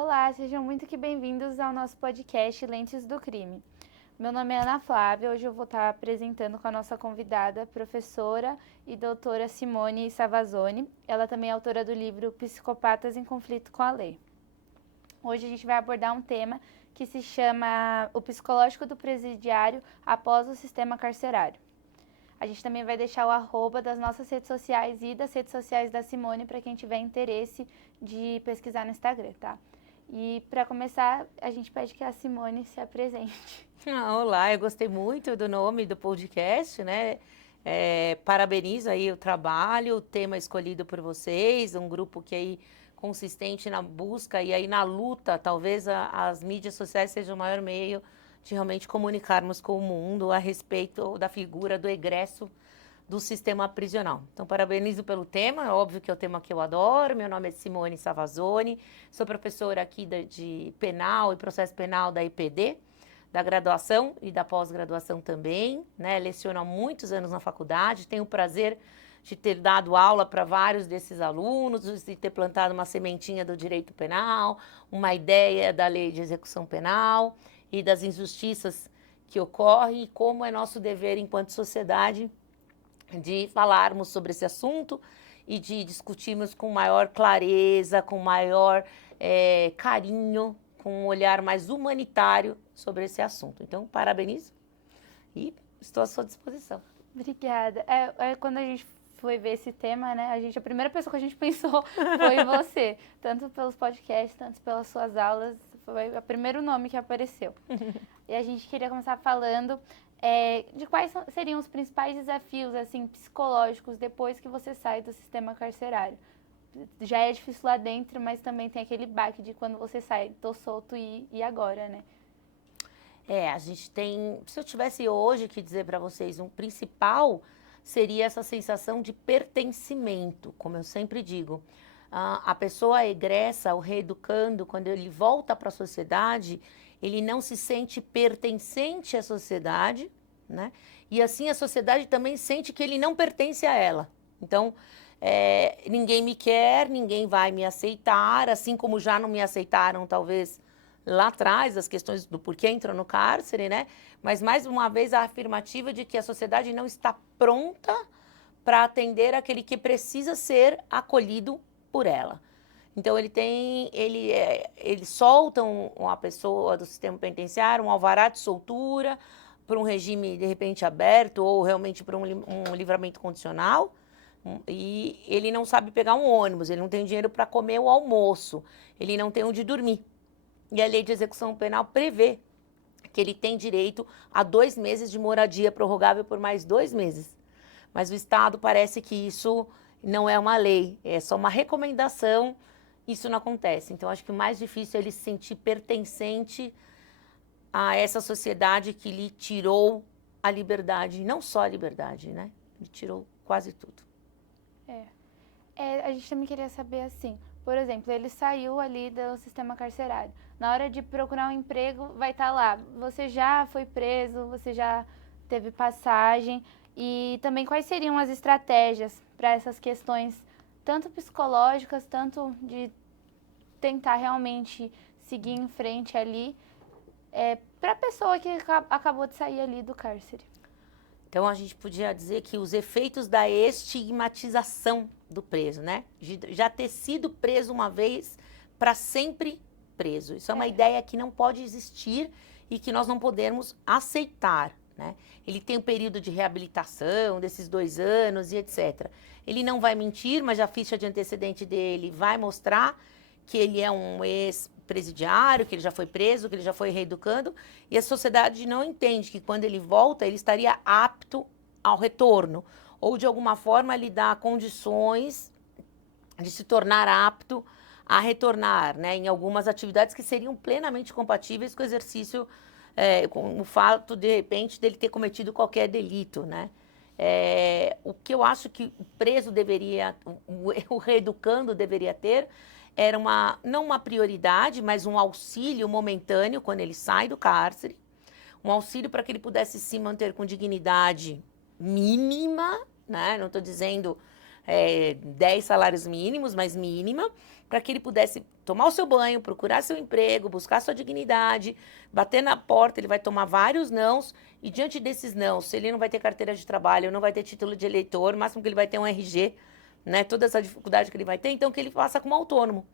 Olá, sejam muito que bem-vindos ao nosso podcast Lentes do Crime. Meu nome é Ana Flávia, hoje eu vou estar apresentando com a nossa convidada, professora e doutora Simone Savazone. Ela também é autora do livro Psicopatas em Conflito com a Lei. Hoje a gente vai abordar um tema que se chama o psicológico do presidiário após o sistema carcerário. A gente também vai deixar o arroba das nossas redes sociais e das redes sociais da Simone para quem tiver interesse de pesquisar no Instagram, tá? E para começar, a gente pede que a Simone se apresente. Olá, eu gostei muito do nome do podcast, né? Parabenizo aí o trabalho, o tema escolhido por vocês, um grupo que aí consistente na busca e aí na luta, talvez as mídias sociais sejam o maior meio de realmente comunicarmos com o mundo a respeito da figura do egresso do sistema prisional. Então, parabenizo pelo tema, é óbvio que é o tema que eu adoro. Meu nome é Simone Savazone, sou professora aqui de penal e processo penal da IPD, da graduação e da pós-graduação também, né? Leciono há muitos anos na faculdade, tenho o prazer de ter dado aula para vários desses alunos, de ter plantado uma sementinha do direito penal, uma ideia da lei de execução penal e das injustiças que ocorrem e como é nosso dever enquanto sociedade de falarmos sobre esse assunto e de discutirmos com maior clareza, com maior carinho, com um olhar mais humanitário sobre esse assunto. Então, parabenizo e estou à sua disposição. Obrigada. Quando a gente foi ver esse tema, né? A primeira pessoa que a gente pensou foi você. Tanto pelos podcasts, tanto pelas suas aulas. Foi o primeiro nome que apareceu. E a gente queria começar falando de quais seriam os principais desafios assim, psicológicos depois que você sai do sistema carcerário. Já é difícil lá dentro, mas também tem aquele baque de quando você sai, tô solto e agora, né? A gente tem, se eu tivesse hoje que dizer para vocês, um principal seria essa sensação de pertencimento, como eu sempre digo. A pessoa egressa, o reeducando, quando ele volta para a sociedade, ele não se sente pertencente à sociedade, né? E assim a sociedade também sente que ele não pertence a ela. Então, ninguém me quer, ninguém vai me aceitar, assim como já não me aceitaram, talvez, lá atrás, as questões do porquê entrou no cárcere, né? Mas, mais uma vez, a afirmativa de que a sociedade não está pronta para atender aquele que precisa ser acolhido por ela. Então, eles soltam uma pessoa do sistema penitenciário, um alvará de soltura, para um regime, de repente, aberto ou realmente para um livramento condicional, e ele não sabe pegar um ônibus, ele não tem dinheiro para comer o almoço, ele não tem onde dormir. E a lei de execução penal prevê que ele tem direito a 2 meses de moradia prorrogável por mais 2 meses. Mas o Estado parece que isso não é uma lei, é só uma recomendação, isso não acontece. Então, acho que o mais difícil é ele se sentir pertencente a essa sociedade que lhe tirou a liberdade, não só a liberdade, né? Lhe tirou quase tudo. A gente também queria saber assim, por exemplo, ele saiu ali do sistema carcerário. Na hora de procurar um emprego, vai estar lá. Você já foi preso, você já teve passagem. E também quais seriam as estratégias para essas questões, tanto psicológicas, tanto de tentar realmente seguir em frente ali, para a pessoa que acabou de sair ali do cárcere. Então, a gente podia dizer que os efeitos da estigmatização do preso, né? De já ter sido preso uma vez, para sempre preso. Isso é uma ideia que não pode existir e que nós não podemos aceitar, né? Ele tem um período de reabilitação, desses 2 anos e etc. Ele não vai mentir, mas a ficha de antecedente dele vai mostrar que ele é um ex-presidiário, que ele já foi preso, que ele já foi reeducando, e a sociedade não entende que quando ele volta, ele estaria apto ao retorno, ou de alguma forma lhe dá condições de se tornar apto a retornar, né, em algumas atividades que seriam plenamente compatíveis com o exercício, com o fato, de repente, dele ter cometido qualquer delito, né. O que eu acho que o preso deveria, o reeducando deveria ter, era não uma prioridade, mas um auxílio momentâneo quando ele sai do cárcere, um auxílio para que ele pudesse se manter com dignidade mínima, né? Não estou dizendo 10 salários mínimos, mas mínima, para que ele pudesse tomar o seu banho, procurar seu emprego, buscar sua dignidade, bater na porta, ele vai tomar vários nãos, e diante desses nãos, se ele não vai ter carteira de trabalho, não vai ter título de eleitor, o máximo que ele vai ter um RG, né, toda essa dificuldade que ele vai ter, então que ele faça como autônomo,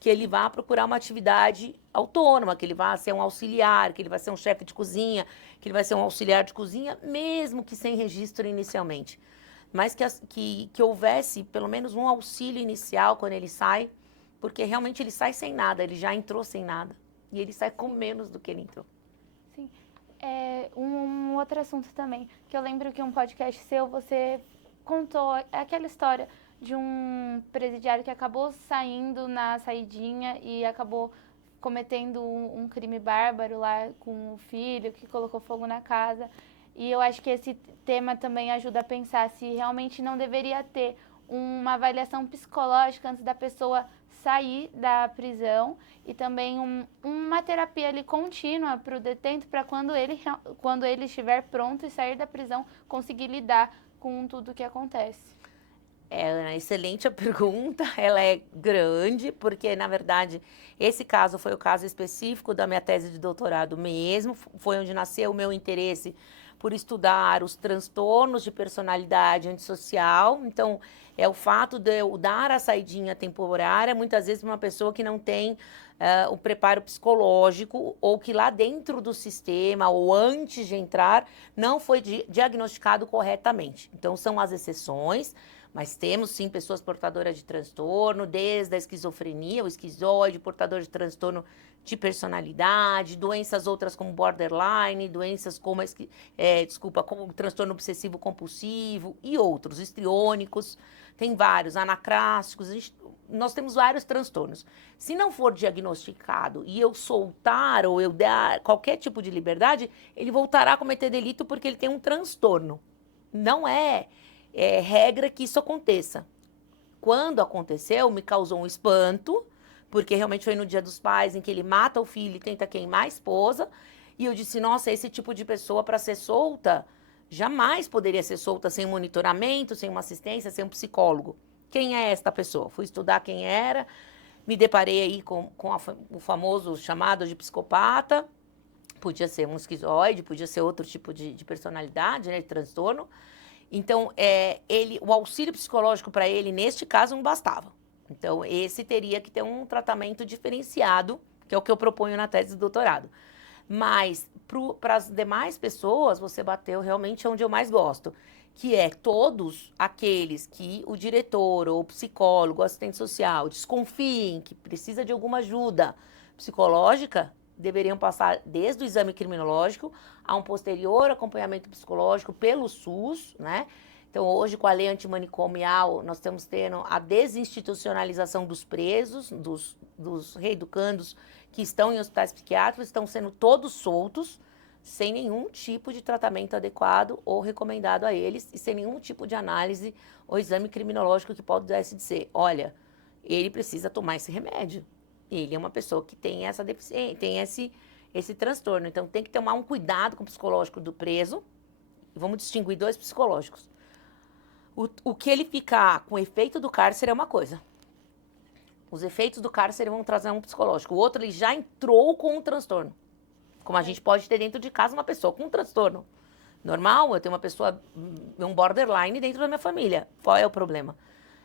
que ele vá procurar uma atividade autônoma, que ele vá ser um auxiliar, que ele vai ser um chefe de cozinha, que ele vai ser um auxiliar de cozinha, mesmo que sem registro inicialmente. Mas que houvesse pelo menos um auxílio inicial quando ele sai, porque realmente ele sai sem nada, ele já entrou sem nada. E ele sai com menos do que ele entrou. Sim. Um outro assunto também, que eu lembro que um podcast seu, você contou aquela história de um presidiário que acabou saindo na saidinha e acabou cometendo um crime bárbaro lá com o filho, que colocou fogo na casa. E eu acho que esse tema também ajuda a pensar se realmente não deveria ter uma avaliação psicológica antes da pessoa sair da prisão e também uma terapia ali contínua para o detento para quando ele estiver pronto e sair da prisão conseguir lidar com tudo que acontece. Ana, excelente a pergunta, ela é grande, porque, na verdade, esse caso foi o caso específico da minha tese de doutorado mesmo, foi onde nasceu o meu interesse por estudar os transtornos de personalidade antissocial. Então, é o fato de eu dar a saidinha temporária, muitas vezes, para uma pessoa que não tem o preparo psicológico, ou que lá dentro do sistema, ou antes de entrar, não foi diagnosticado corretamente. Então, são as exceções. Mas temos, sim, pessoas portadoras de transtorno, desde a esquizofrenia, o esquizoide, portador de transtorno de personalidade, doenças outras como borderline, doenças como, como transtorno obsessivo compulsivo e outros, histriônicos, tem vários, anacrássicos, nós temos vários transtornos. Se não for diagnosticado e eu soltar ou eu dar qualquer tipo de liberdade, ele voltará a cometer delito porque ele tem um transtorno. Não é regra que isso aconteça. Quando aconteceu, me causou um espanto, porque realmente foi no Dia dos Pais em que ele mata o filho e tenta queimar a esposa, e eu disse, nossa, esse tipo de pessoa para ser solta, jamais poderia ser solta sem um monitoramento, sem uma assistência, sem um psicólogo. Quem é esta pessoa? Fui estudar quem era, me deparei aí com o famoso chamado de psicopata, podia ser um esquizoide, podia ser outro tipo de personalidade, né, de transtorno. Então, o auxílio psicológico para ele, neste caso, não bastava. Então, esse teria que ter um tratamento diferenciado, que é o que eu proponho na tese de doutorado. Mas, para as demais pessoas, você bateu realmente onde eu mais gosto, que é todos aqueles que o diretor ou o psicólogo, o assistente social, desconfiem que precisa de alguma ajuda psicológica, deveriam passar desde o exame criminológico a um posterior acompanhamento psicológico pelo SUS, né? Então, hoje, com a lei antimanicomial, nós estamos tendo a desinstitucionalização dos presos, dos reeducandos que estão em hospitais psiquiátricos, estão sendo todos soltos, sem nenhum tipo de tratamento adequado ou recomendado a eles, e sem nenhum tipo de análise ou exame criminológico que pudesse dizer, olha, ele precisa tomar esse remédio. Ele é uma pessoa que tem essa deficiência, tem esse transtorno. Então, tem que tomar um cuidado com o psicológico do preso. Vamos distinguir dois psicológicos. O que ele ficar com o efeito do cárcere é uma coisa. Os efeitos do cárcere vão trazer um psicológico. O outro, ele já entrou com um transtorno. Como a gente pode ter dentro de casa uma pessoa com um transtorno normal, eu tenho uma pessoa, um borderline dentro da minha família. Qual é o problema?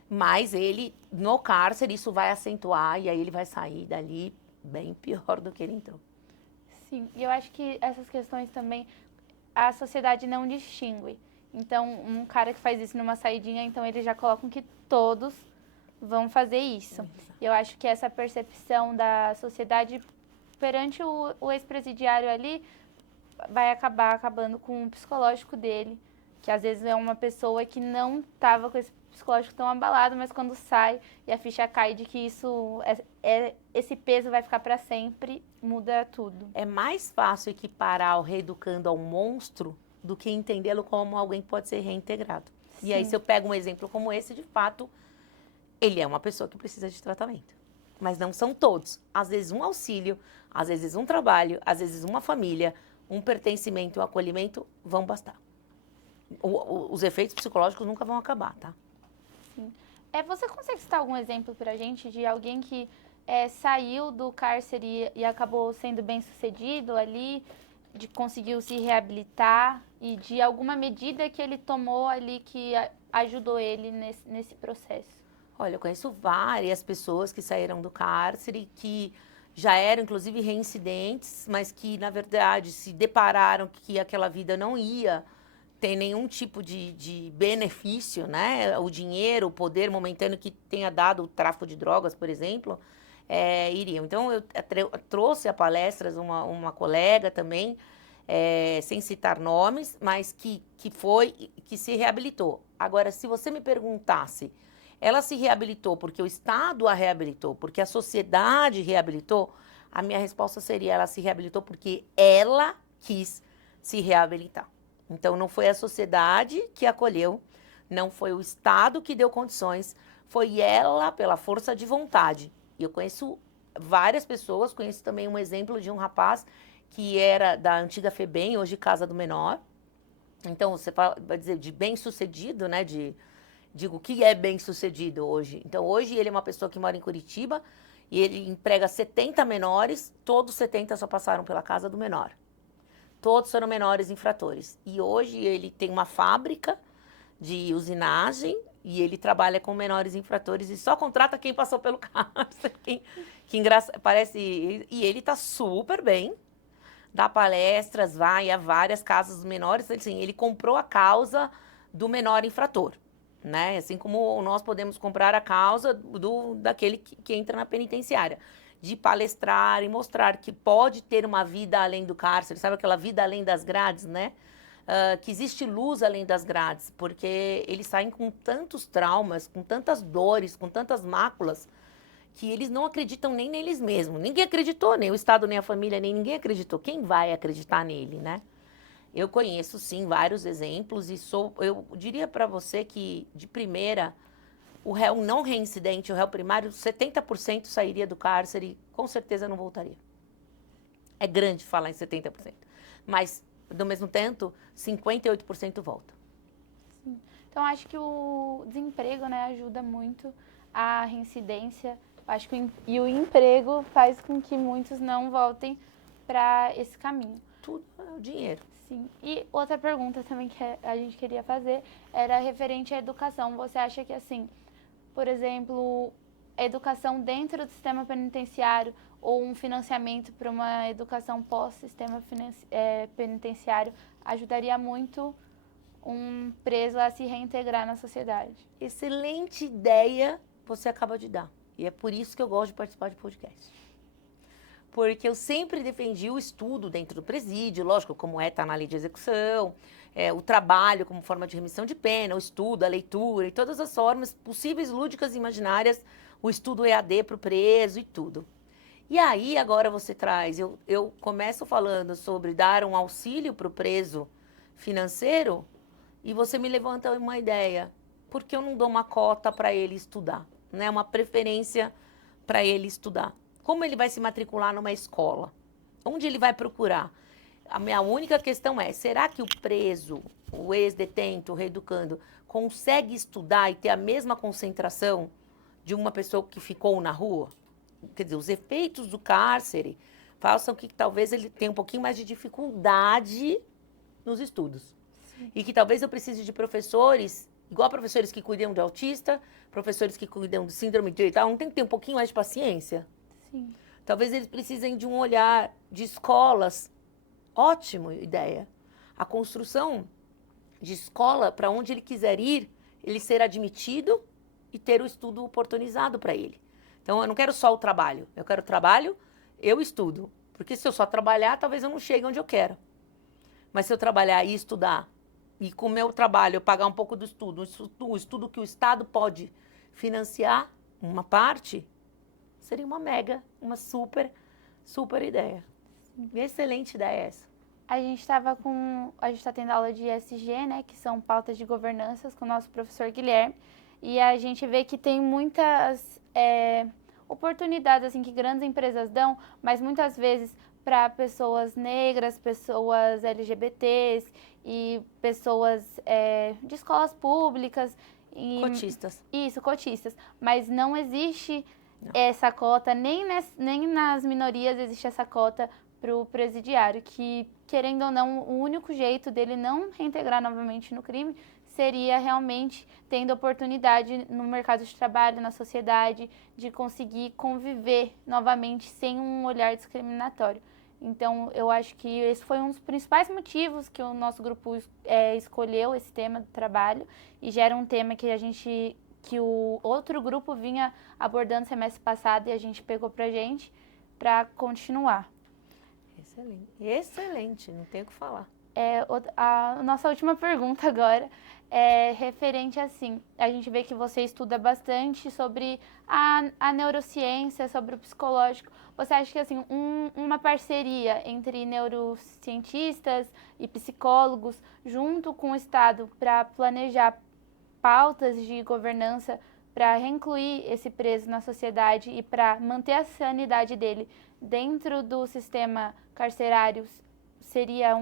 Mas ele, no cárcere, isso vai acentuar e aí ele vai sair dali bem pior do que ele entrou. Sim, e eu acho que essas questões também a sociedade não distingue. Então, um cara que faz isso numa saidinha, então eles já colocam que todos vão fazer isso. E eu acho que essa percepção da sociedade perante o ex-presidiário ali vai acabando com o psicológico dele, que às vezes é uma pessoa que não estava com esse psicológico tão abalado, mas quando sai e a ficha cai de que esse peso vai ficar para sempre, muda tudo. É mais fácil equiparar o reeducando ao monstro do que entendê-lo como alguém que pode ser reintegrado. Sim. E aí, se eu pego um exemplo como esse, de fato, ele é uma pessoa que precisa de tratamento. Mas não são todos. Às vezes um auxílio, às vezes um trabalho, às vezes uma família, um pertencimento, um acolhimento vão bastar. Os efeitos psicológicos nunca vão acabar, tá? Você consegue citar algum exemplo pra gente de alguém que saiu do cárcere e acabou sendo bem-sucedido ali, de conseguiu se reabilitar e de alguma medida que ele tomou ali que ajudou ele nesse processo? Olha, eu conheço várias pessoas que saíram do cárcere, que já eram, inclusive, reincidentes, mas que, na verdade, se depararam que aquela vida não ia ter nenhum tipo de benefício, né? O dinheiro, o poder momentâneo que tenha dado o tráfico de drogas, por exemplo, iriam. Então, eu trouxe a palestras uma colega também, sem citar nomes, mas que se reabilitou. Agora, se você me perguntasse, ela se reabilitou porque o Estado a reabilitou, porque a sociedade reabilitou, a minha resposta seria: ela se reabilitou porque ela quis se reabilitar. Então, não foi a sociedade que acolheu, não foi o Estado que deu condições, foi ela pela força de vontade. E eu conheço várias pessoas, conheço também um exemplo de um rapaz que era da antiga FEBEM, hoje Casa do Menor. Então, você vai dizer de bem-sucedido, né? Digo, o que é bem-sucedido hoje? Então, hoje ele é uma pessoa que mora em Curitiba e ele emprega 70 menores, todos 70 só passaram pela Casa do Menor. Todos foram menores infratores. E hoje ele tem uma fábrica de usinagem e ele trabalha com menores infratores e só contrata quem passou pelo cárcere. Que engraçado, parece. E ele tá super bem, dá palestras, vai a várias casas dos menores. Assim, ele comprou a causa do menor infrator, né? Assim como nós podemos comprar a causa daquele que entra na penitenciária. De palestrar e mostrar que pode ter uma vida além do cárcere, sabe aquela vida além das grades, né? Que existe luz além das grades, porque eles saem com tantos traumas, com tantas dores, com tantas máculas, que eles não acreditam nem neles mesmos. Ninguém acreditou, nem o Estado, nem a família, nem ninguém acreditou. Quem vai acreditar nele, né? Eu conheço, sim, vários exemplos e eu diria para você que, de primeira, o réu não reincidente, o réu primário, 70% sairia do cárcere e com certeza não voltaria. É grande falar em 70%, mas, do mesmo tempo, 58% volta. Sim. Então, acho que o desemprego, né, ajuda muito a reincidência. Acho que o emprego faz com que muitos não voltem para esse caminho. Tudo é o dinheiro. Sim. E outra pergunta também que a gente queria fazer era referente à educação. Você acha que, assim, por exemplo, a educação dentro do sistema penitenciário ou um financiamento para uma educação pós-sistema penitenciário ajudaria muito um preso a se reintegrar na sociedade? Excelente ideia você acaba de dar. E é por isso que eu gosto de participar de podcast. Porque eu sempre defendi o estudo dentro do presídio, lógico, como tá na lei de execução, o trabalho como forma de remissão de pena, o estudo, a leitura e todas as formas possíveis, lúdicas e imaginárias, o estudo EAD para o preso e tudo. E aí agora você traz, eu começo falando sobre dar um auxílio para o preso financeiro e você me levanta uma ideia. Por que eu não dou uma cota para ele estudar? Né? Uma preferência para ele estudar. Como ele vai se matricular numa escola? Onde ele vai procurar? A minha única questão é, será que o preso, o ex-detento, o reeducando, consegue estudar e ter a mesma concentração de uma pessoa que ficou na rua? Quer dizer, os efeitos do cárcere façam que talvez ele tenha um pouquinho mais de dificuldade nos estudos. Sim. E que talvez eu precise de professores, igual professores que cuidam de autista, professores que cuidam de síndrome de Down, não tem que ter um pouquinho mais de paciência? Sim. Talvez eles precisem de um olhar de escolas. Ótima ideia. A construção de escola para onde ele quiser ir, ele ser admitido e ter o estudo oportunizado para ele. Então, eu não quero só o trabalho. Eu quero trabalho, eu estudo. Porque se eu só trabalhar, talvez eu não chegue onde eu quero. Mas se eu trabalhar e estudar, e com o meu trabalho eu pagar um pouco do estudo, o estudo que o Estado pode financiar, uma parte, seria uma super ideia. Excelente ideia essa. A gente está tendo aula de ESG, né, que são pautas de governança com o nosso professor Guilherme, e a gente vê que tem muitas oportunidades assim que grandes empresas dão, mas muitas vezes para pessoas negras, pessoas LGBTs e pessoas de escolas públicas, Cotistas. Isso, cotistas. Mas não existe essa cota, nem nas minorias existe essa cota para o presidiário, que, querendo ou não, o único jeito dele não reintegrar novamente no crime seria realmente tendo oportunidade no mercado de trabalho, na sociedade, de conseguir conviver novamente sem um olhar discriminatório. Então, eu acho que esse foi um dos principais motivos que o nosso grupo escolheu esse tema do trabalho, e já era um tema que o outro grupo vinha abordando semestre passado e a gente pegou pra gente para continuar. Excelente. Excelente, não tenho o que falar. A nossa última pergunta agora é referente assim, a gente vê que você estuda bastante sobre a neurociência, sobre o psicológico. Você acha que assim, uma parceria entre neurocientistas e psicólogos junto com o Estado para planejar pautas de governança para reincluir esse preso na sociedade e para manter a sanidade dele dentro do sistema carcerário seria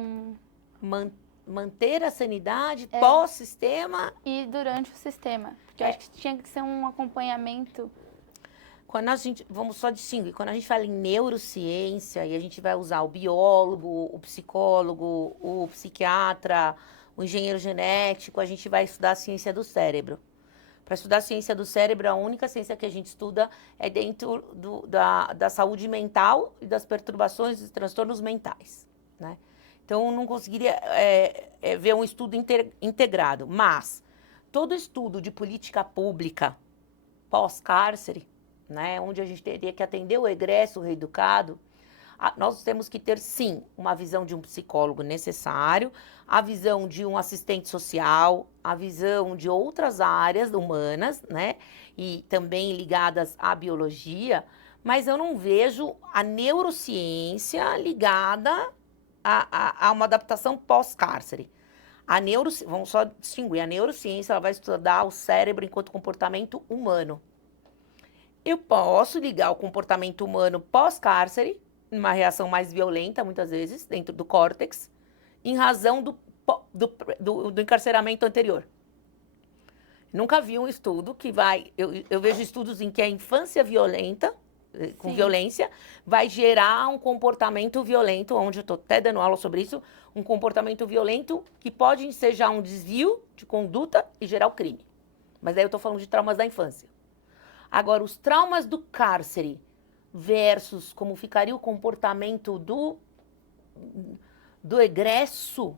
Manter a sanidade pós-sistema. E durante o sistema. Porque eu acho que tinha que ser um acompanhamento. Quando a gente, vamos só distinguir, quando a gente fala em neurociência, e a gente vai usar o biólogo, o psicólogo, o psiquiatra, o engenheiro genético, a gente vai estudar a ciência do cérebro. Para estudar a ciência do cérebro, a única ciência que a gente estuda é dentro da saúde mental e das perturbações e transtornos mentais, né? Então, eu não conseguiria ver um estudo integrado, mas todo estudo de política pública pós-cárcere, né, onde a gente teria que atender o egresso, o reeducado, nós temos que ter, sim, uma visão de um psicólogo necessário, a visão de um assistente social, a visão de outras áreas humanas, né, e também ligadas à biologia, mas eu não vejo a neurociência ligada a uma adaptação pós-cárcere. Vamos só distinguir, a neurociência ela vai estudar o cérebro enquanto comportamento humano. Eu posso ligar o comportamento humano pós-cárcere, uma reação mais violenta, muitas vezes, dentro do córtex, em razão do encarceramento anterior. Nunca vi um estudo que vai... Eu vejo estudos em que a infância violenta, com violência, vai gerar um comportamento violento, onde eu estou até dando aula sobre isso, um comportamento violento que pode ensejar um desvio de conduta e gerar o crime. Mas aí eu estou falando de traumas da infância. Agora, os traumas do cárcere versus como ficaria o comportamento do egresso,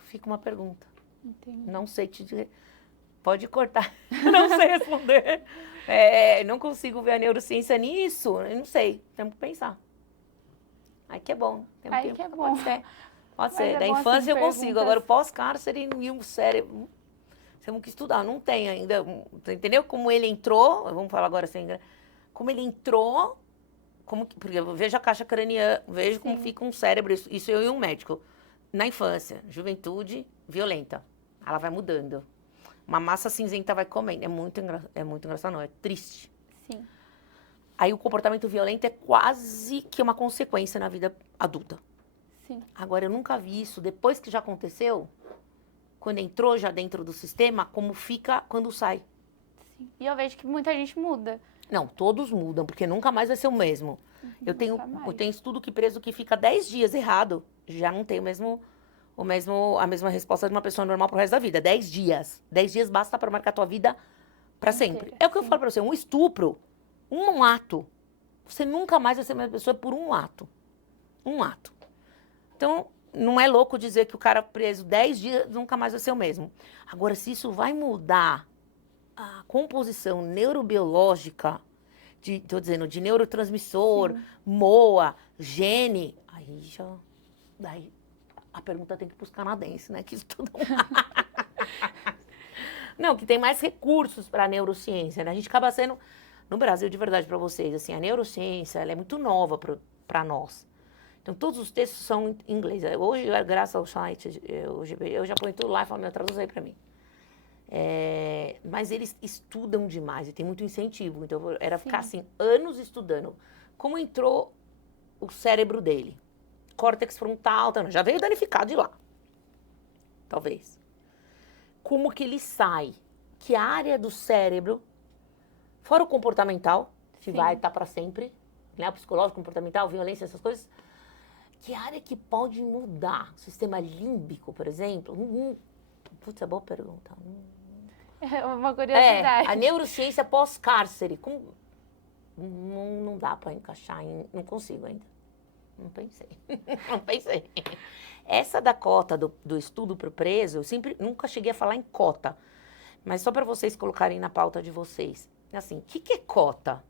fica uma pergunta. Entendi. Não sei te dizer. Pode cortar. Não sei responder. Não consigo ver a neurociência nisso. Eu não sei. Temos que pensar. Aí que é bom. Aí que é bom. Pode ser. Da bom, infância assim, eu consigo. Agora, o pós-cárcere e o cérebro... Temos que estudar. Não tem ainda. Entendeu? Como ele entrou... Vamos falar agora sem... Como ele entrou... Porque eu vejo a caixa craniana, vejo como fica um cérebro. Isso eu e um médico. Na infância, juventude violenta. Ela vai mudando. Uma massa cinzenta vai comendo. É muito engraçado, não. É triste. Sim. Aí o comportamento violento é quase que uma consequência na vida adulta. Sim. Agora, eu nunca vi isso, depois que já aconteceu, quando entrou já dentro do sistema, como fica quando sai. Sim. E eu vejo que muita gente muda. Não, todos mudam, porque nunca mais vai ser o mesmo. Eu tenho estudo que preso que fica 10 dias errado, já não tem a mesma resposta de uma pessoa normal pro resto da vida. 10 dias. 10 dias basta para marcar a tua vida para sempre. É o que eu falo para você, um estupro, um ato. Você nunca mais vai ser a mesma pessoa por um ato. Um ato. Então, não é louco dizer que o cara preso 10 dias nunca mais vai ser o mesmo. Agora, se isso vai mudar a composição neurobiológica, tô dizendo, de neurotransmissor, MOA, gene, daí a pergunta tem que ir para os canadenses, né, que estudam. Não, que tem mais recursos para a neurociência, né? A gente acaba sendo, no Brasil, de verdade para vocês, assim, a neurociência, ela é muito nova para nós. Então, todos os textos são em inglês. Hoje, graças ao site, eu já ponho tudo lá e falo, traduz aí para mim. Mas eles estudam demais e tem muito incentivo. Então, era ficar assim, anos estudando. Como entrou o cérebro dele? Córtex frontal, já veio danificado de lá. Talvez. como que ele sai, que área do cérebro, fora o comportamental, que Sim. vai estar para sempre, né? O psicológico, comportamental, violência, essas coisas, que área que pode mudar? Sistema límbico, por exemplo? Putz, é boa pergunta. É uma curiosidade. A neurociência pós-cárcere, não dá para encaixar, não consigo ainda. Não pensei. Não pensei. Essa da cota do estudo para o preso, eu nunca cheguei a falar em cota. Mas só para vocês colocarem na pauta de vocês. Assim, o que é cota?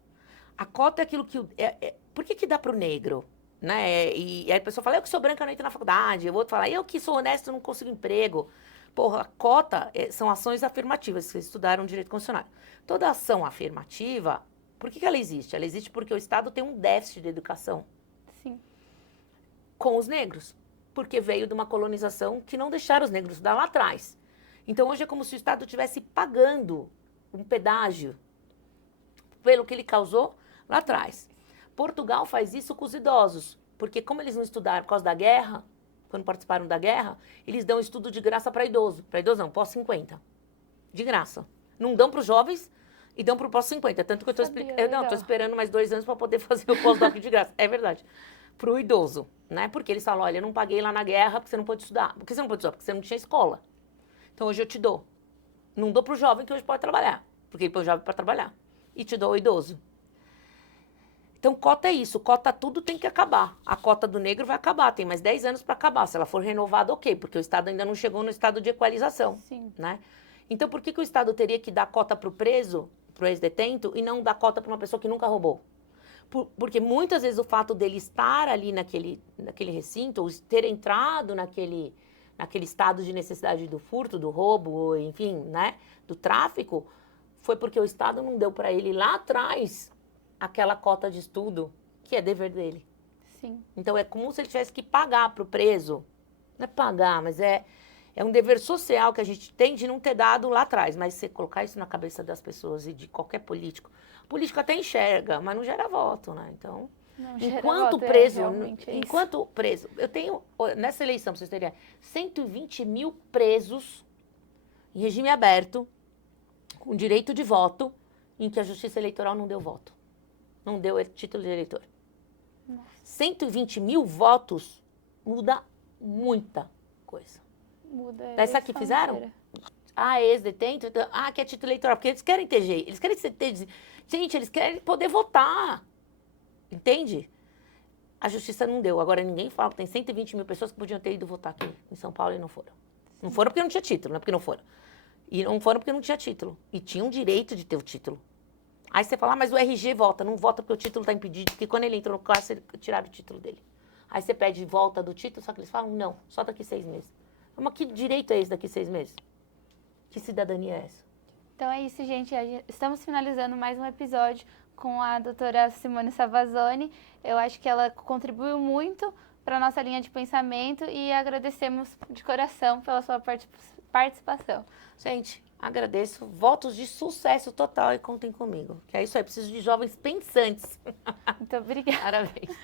A cota é aquilo que... por que dá para o negro? Né? E aí a pessoa fala, eu que sou branca não entro na faculdade. O outro fala, eu que sou honesto não consigo emprego. Porra, cota são ações afirmativas. Vocês estudaram direito constitucional. Toda ação afirmativa, por que ela existe? Ela existe porque o Estado tem um déficit de educação. Sim. Com os negros, porque veio de uma colonização que não deixaram os negros estudar lá atrás. Então, hoje é como se o Estado estivesse pagando um pedágio pelo que ele causou lá atrás. Portugal faz isso com os idosos, porque como eles não estudaram por causa da guerra, quando participaram da guerra, eles dão estudo de graça para idoso. Para idoso não, pós-50. De graça. Não dão para os jovens e dão para o pós-50. Tanto que eu estou esperando mais 2 anos para poder fazer o pós-doc de graça. É verdade. Para o idoso, né? Porque eles falam, olha, eu não paguei lá na guerra porque você não pode estudar. Por que você não pode estudar? Porque você não tinha escola. Então hoje eu te dou. Não dou para o jovem que hoje pode trabalhar, porque ele põe o jovem para trabalhar. E te dou o idoso. Então cota é isso, cota tudo tem que acabar. A cota do negro vai acabar, tem mais 10 anos para acabar. Se ela for renovada, ok, porque o Estado ainda não chegou no estado de equalização. Sim. Né? Então por que o Estado teria que dar cota para o preso, para o ex-detento, e não dar cota para uma pessoa que nunca roubou? Porque muitas vezes o fato dele estar ali naquele recinto, ou ter entrado naquele estado de necessidade do furto, do roubo, enfim, né, do tráfico, foi porque o Estado não deu para ele lá atrás aquela cota de estudo, que é dever dele. Sim. Então é como se ele tivesse que pagar para o preso. Não é pagar, mas é um dever social que a gente tem de não ter dado lá atrás. Mas você colocar isso na cabeça das pessoas e de qualquer político, o político até enxerga, mas não gera voto, né? Então, Não, enquanto preso, eu tenho, nessa eleição, pra vocês terem, 120 mil presos em regime aberto, com direito de voto, em que a Justiça Eleitoral não deu voto. Não deu título de eleitor. Nossa. 120 mil votos muda muita coisa. Muda. Daí sabe o que fizeram? Ex-detento, que é título eleitoral, porque eles querem ter jeito, eles querem ter... Gente, eles querem poder votar, entende? A justiça não deu, agora ninguém fala que tem 120 mil pessoas que podiam ter ido votar aqui em São Paulo e não foram. Não foram porque não tinha título, não é porque não foram. E não foram porque não tinha título, e tinham direito de ter o título. Aí você fala, mas o RG vota, não vota porque o título está impedido, porque quando ele entrou no cárcere, tiraram o título dele. Aí você pede volta do título, só que eles falam, não, só daqui 6 meses. Mas que direito é esse daqui 6 meses? Que cidadania é essa? Então é isso, gente. Estamos finalizando mais um episódio com a doutora Simone Savazone. Eu acho que ela contribuiu muito para a nossa linha de pensamento e agradecemos de coração pela sua participação. Gente, agradeço. Votos de sucesso total e contem comigo. Que é isso aí, preciso de jovens pensantes. Muito obrigada. Parabéns.